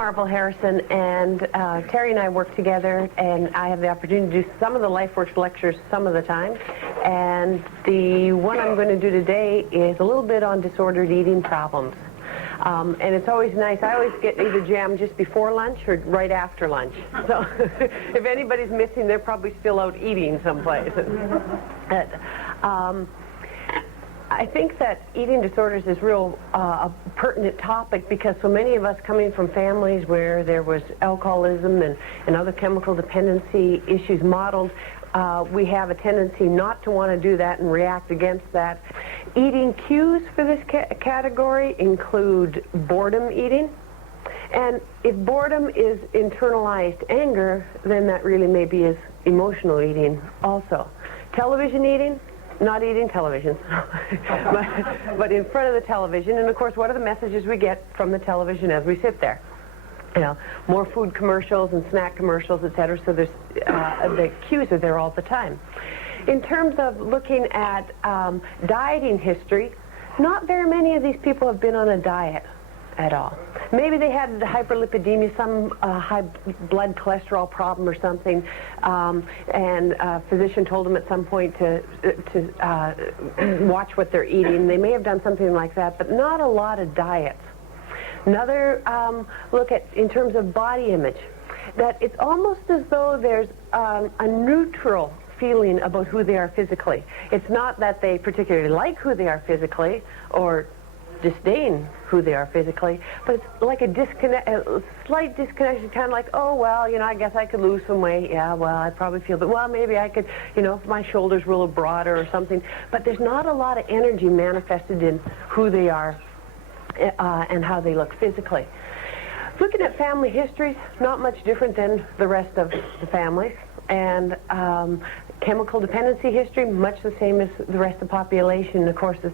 Marvel Harrison, and Terry and I work together, and I have the opportunity to do some of the Lifeworks lectures some of the time. And the one I'm going to do today is a little bit on disordered eating problems. And it's always nice. I always get either jam just before lunch or right after lunch. So if anybody's missing, they're probably still out eating someplace. I think that eating disorders is a pertinent topic because so many of us coming from families where there was alcoholism and other chemical dependency issues modeled, we have a tendency not to want to do that and react against that. Eating cues for this category include boredom eating. And if boredom is internalized anger, then that really maybe is emotional eating also. Television eating, not eating television, but in front of the television. And of course, what are the messages we get from the television as we sit there? You know, more food commercials and snack commercials, etc. So there's the cues are there all the time. In terms of looking at dieting history, not very many of these people have been on a diet at all. Maybe they had hyperlipidemia, some high blood cholesterol problem or something, and a physician told them at some point to watch what they're eating. They may have done something like that, but not a lot of diets. Another look at, in terms of body image, that it's almost as though there's a neutral feeling about who they are physically. It's not that they particularly like who they are physically or disdain who they are physically, but it's like a slight disconnection, kind of like, oh, well, you know, I guess I could lose some weight. Yeah, well, I probably feel, but well, maybe I could, you know, if my shoulders were a little broader or something. But there's not a lot of energy manifested in who they are and how they look physically. Looking at family histories, not much different than the rest of the families. And chemical dependency history, much the same as the rest of the population. Of course, the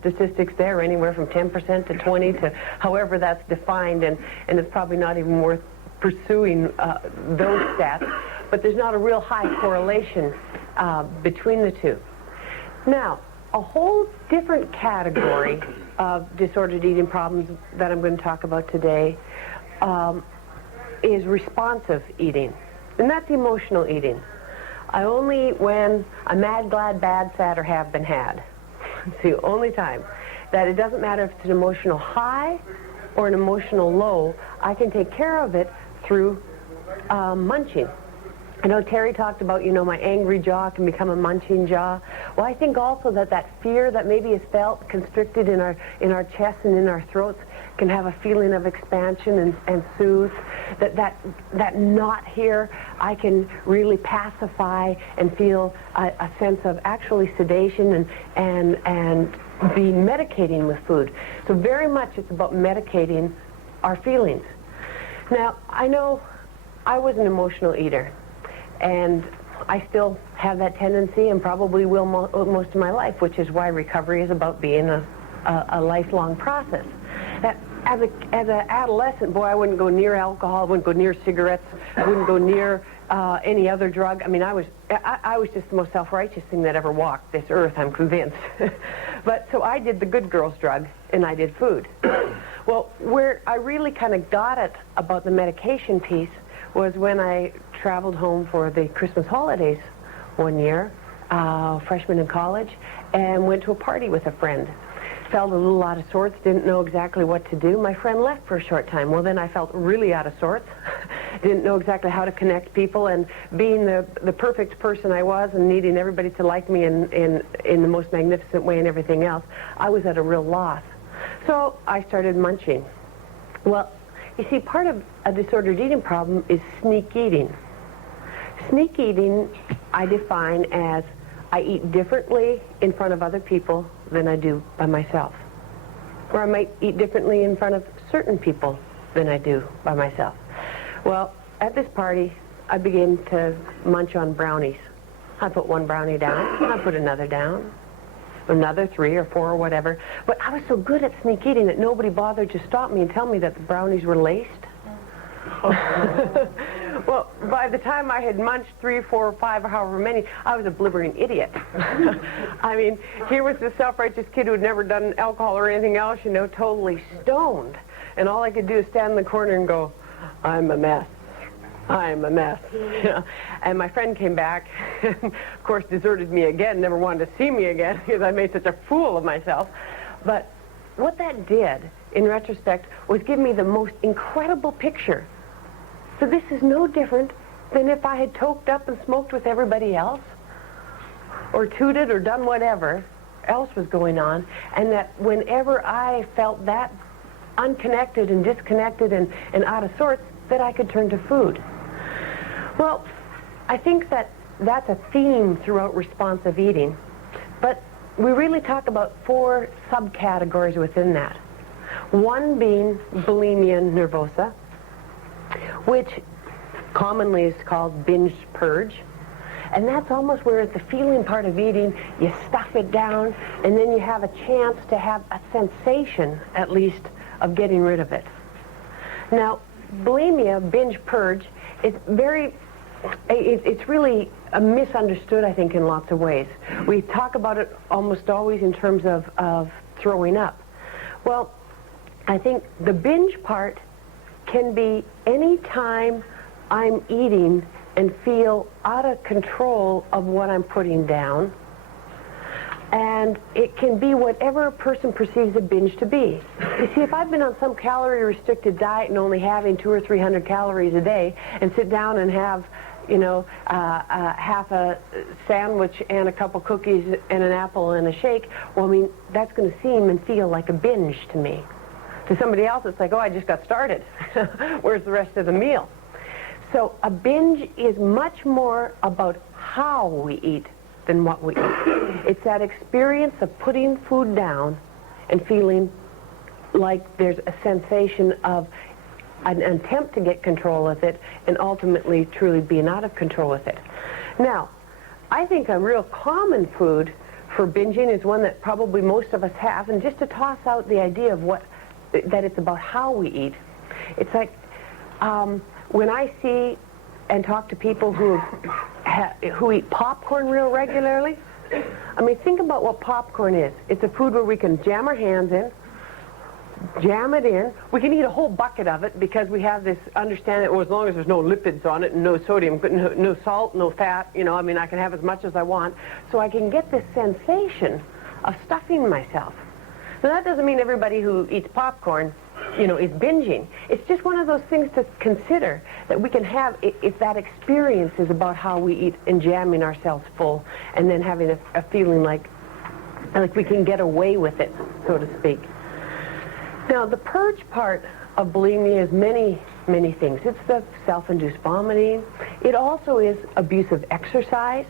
statistics there are anywhere from 10% to 20 to however that's defined, and it's probably not even worth pursuing those stats. But there's not a real high correlation between the two. Now, a whole different category of disordered eating problems that I'm going to talk about today is responsive eating. And that's emotional eating. I only eat when I'm mad, glad, bad, sad, or have been had. It's the only time. That it doesn't matter if it's an emotional high or an emotional low, I can take care of it through munching. I know Terry talked about, you know, my angry jaw can become a munching jaw. Well, I think also that fear that maybe is felt constricted in our chest and in our throats can have a feeling of expansion and soothe. That knot here, I can really pacify and feel a sense of actually sedation and be medicating with food. So very much it's about medicating our feelings. Now, I know I was an emotional eater, and I still have that tendency and probably will most of my life, which is why recovery is about being a lifelong process. That as an adolescent, boy, I wouldn't go near alcohol, I wouldn't go near cigarettes, I wouldn't go near any other drug. I mean, I was just the most self-righteous thing that ever walked this earth, I'm convinced. But so I did the good girl's drug, and I did food. Well, where I really kind of got it about the medication piece was when I traveled home for the Christmas holidays one year, freshman in college, and went to a party with a friend. Felt a little out of sorts, didn't know exactly what to do. My friend left for a short time. Well, then I felt really out of sorts. Didn't know exactly how to connect people, and being the perfect person I was and needing everybody to like me in the most magnificent way and everything else, I was at a real loss. So I started munching. Well, you see, part of a disordered eating problem is sneak eating. Sneak eating I define as I eat differently in front of other people than I do by myself. Or I might eat differently in front of certain people than I do by myself. Well, at this party, I began to munch on brownies. I put one brownie down, and I put another down, another 3 or 4 or whatever. But I was so good at sneak eating that nobody bothered to stop me and tell me that the brownies were laced. Well, by the time I had munched 3, 4, or 5, or however many, I was a blibbering idiot. I mean, here was this self-righteous kid who had never done alcohol or anything else, you know, totally stoned. and all I could do is stand in the corner and go, I'm a mess. I'm a mess. You know? And my friend came back, and of course deserted me again, never wanted to see me again because I made such a fool of myself. But what that did, in retrospect, was give me the most incredible picture. So this is no different than if I had toked up and smoked with everybody else, or tooted or done whatever else was going on, and that whenever I felt that unconnected and disconnected and out of sorts, that I could turn to food. Well, I think that that's a theme throughout responsive eating, but we really talk about 4 subcategories within that. One being bulimia nervosa, which commonly is called binge purge. And that's almost where at the feeling part of eating, you stuff it down, and then you have a chance to have a sensation, at least, of getting rid of it. Now, bulimia, binge purge, it's really misunderstood, I think, in lots of ways. We talk about it almost always in terms of throwing up. Well, I think the binge part can be any time I'm eating and feel out of control of what I'm putting down. And it can be whatever a person perceives a binge to be. You see, if I've been on some calorie-restricted diet and only having 200 or 300 calories a day, and sit down and have, you know, half a sandwich and a couple cookies and an apple and a shake, well, I mean, that's going to seem and feel like a binge to me. To somebody else, it's like, oh, I just got started. Where's the rest of the meal? So a binge is much more about how we eat than what we eat. It's that experience of putting food down and feeling like there's a sensation of an attempt to get control with it and ultimately truly being out of control with it. Now, I think a real common food for binging is one that probably most of us have, and just to toss out the idea of that it's about how we eat. It's like, when I see and talk to people who eat popcorn real regularly, I mean, think about what popcorn is. It's a food where we can jam our hands in, jam it in. We can eat a whole bucket of it because we have this understanding that, well, as long as there's no lipids on it and no sodium, no salt, no fat, you know, I mean, I can have as much as I want. So I can get this sensation of stuffing myself. Now, that doesn't mean everybody who eats popcorn, you know, is binging. It's just one of those things to consider that we can have if that experience is about how we eat and jamming ourselves full and then having a feeling like we can get away with it, so to speak. Now, the purge part of bulimia is many, many things. It's the self-induced vomiting. It also is abusive exercise,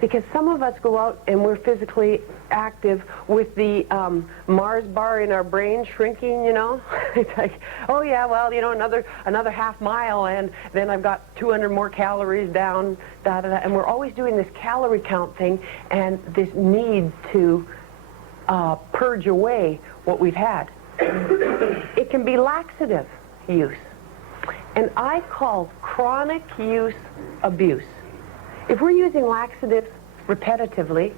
because some of us go out and we're physically active with the Mars bar in our brain shrinking, you know. It's like, oh yeah, well, you know, another half mile and then I've got 200 more calories down, da da da. And we're always doing this calorie count thing and this need to purge away what we've had. It can be laxative use. And I call chronic use abuse. If we're using laxatives repetitively,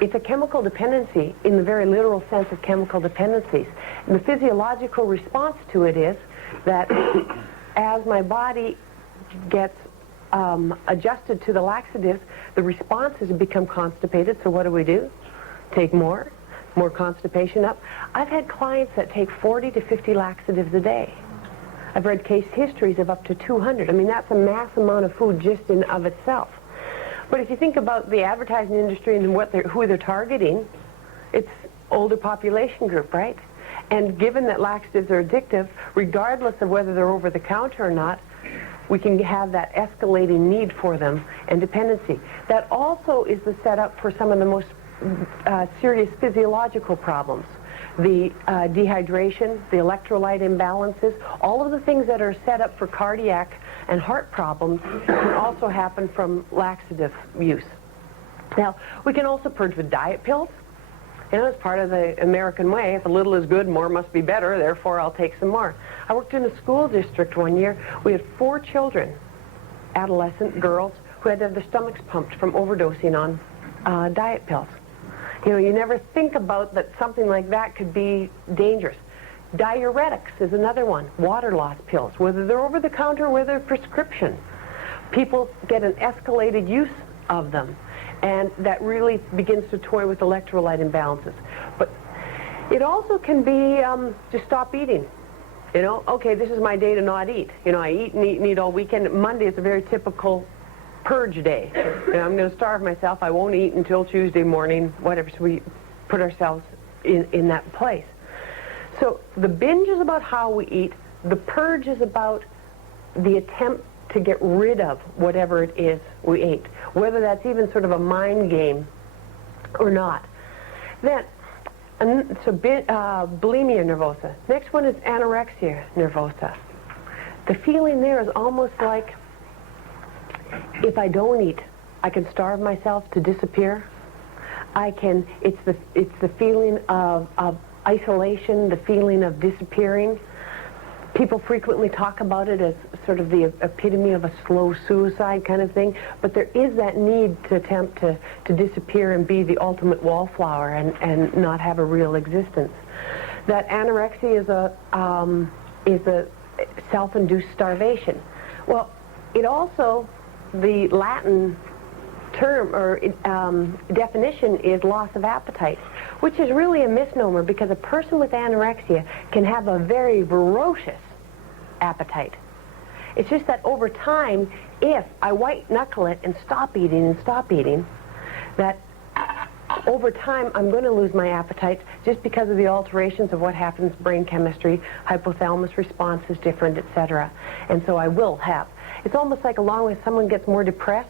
it's a chemical dependency in the very literal sense of chemical dependencies. And the physiological response to it is that as my body gets adjusted to the laxatives, the response is to become constipated. So what do? Take more constipation up. I've had clients that take 40 to 50 laxatives a day. I've read case histories of up to 200. I mean, that's a mass amount of food just in of itself. But if you think about the advertising industry and who they're targeting, it's older population group, right? And given that laxatives are addictive, regardless of whether they're over the counter or not, we can have that escalating need for them and dependency. That also is the setup for some of the most serious physiological problems. The dehydration, the electrolyte imbalances, all of the things that are set up for cardiac and heart problems can also happen from laxative use. Now, we can also purge with diet pills. You know, it's part of the American way. If a little is good, more must be better, therefore I'll take some more. I worked in a school district one year. We had 4 children, adolescent girls, who had to have their stomachs pumped from overdosing on diet pills. You know, you never think about that something like that could be dangerous. Diuretics is another one, water loss pills, whether they're over the counter or whether they're prescription. People get an escalated use of them, and that really begins to toy with electrolyte imbalances. But it also can be to stop eating. You know, okay, this is my day to not eat. You know, I eat and eat and eat all weekend. Monday is a very typical purge day. You know, I'm going to starve myself. I won't eat until Tuesday morning, whatever. So we put ourselves in that place. So the binge is about how we eat. The purge is about the attempt to get rid of whatever it is we ate, whether that's even sort of a mind game or not. Then, bulimia nervosa. Next one is anorexia nervosa. The feeling there is almost like if I don't eat, I can starve myself to disappear. It's the feeling of isolation, the feeling of disappearing. People frequently talk about it as sort of the epitome of a slow suicide kind of thing, but there is that need to attempt to disappear and be the ultimate wallflower and not have a real existence. That anorexia is a self-induced starvation. Well, it also, the Latin term or definition is loss of appetite, which is really a misnomer because a person with anorexia can have a very ferocious appetite. It's just that over time, if I white knuckle it and stop eating, that over time I'm going to lose my appetite just because of the alterations of what happens, brain chemistry, hypothalamus response is different, etc. And so I will have. It's almost like along with someone gets more depressed,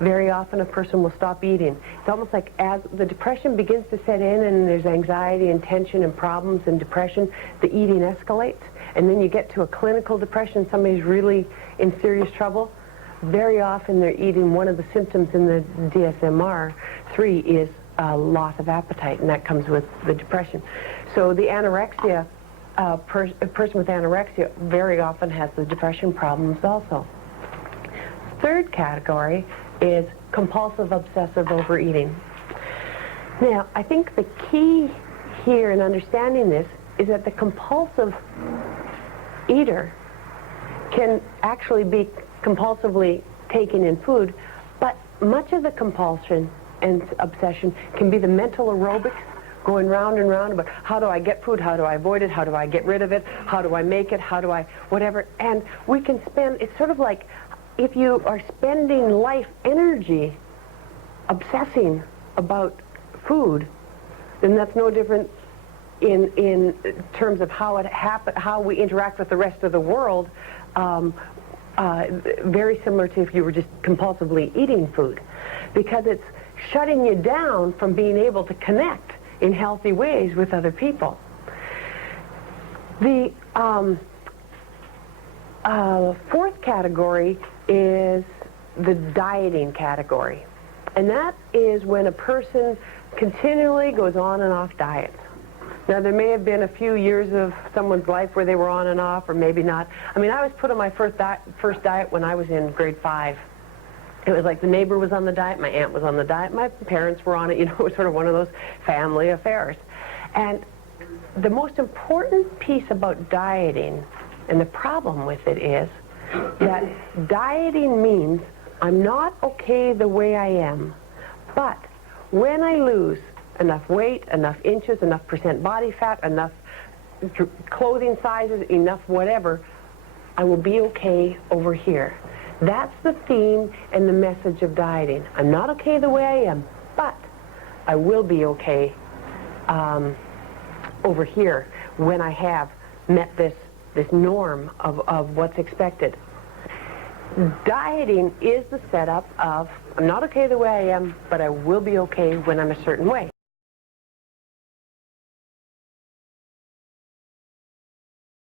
very often a person will stop eating. It's almost like as the depression begins to set in and there's anxiety and tension and problems and depression, the eating escalates. And then you get to a clinical depression, somebody's really in serious trouble. Very often they're eating, one of the symptoms in the DSM-3 is loss of appetite, and that comes with the depression. So the anorexia, a person with anorexia very often has the depression problems also. Third category is compulsive obsessive overeating. Now, I think the key here in understanding this is that the compulsive eater can actually be compulsively taking in food, but much of the compulsion and obsession can be the mental aerobics going round and round about how do I get food, how do I avoid it, how do I get rid of it, how do I make it, how do I whatever. And we can spend, it's sort of like if you are spending life energy obsessing about food, then that's no different in terms of how it happen, how we interact with the rest of the world. Very similar to if you were just compulsively eating food, because it's shutting you down from being able to connect in healthy ways with other people. The fourth category is the dieting category, and that is when a person continually goes on and off diets. Now, there may have been a few years of someone's life where they were on and off, or maybe not. I mean, I was put on my first diet when I was in grade 5. It was like the neighbor was on the diet, my aunt was on the diet, my parents were on it. You know, it was sort of one of those family affairs. And the most important piece about dieting, and the problem with it, is that dieting means I'm not okay the way I am, but when I lose enough weight, enough inches, enough percent body fat, enough clothing sizes, enough whatever, I will be okay over here. That's the theme and the message of dieting. I'm not okay the way I am, but I will be okay over here when I have met this norm of what's expected. Dieting is the setup of I'm not okay the way I am, but I will be okay when I'm a certain way.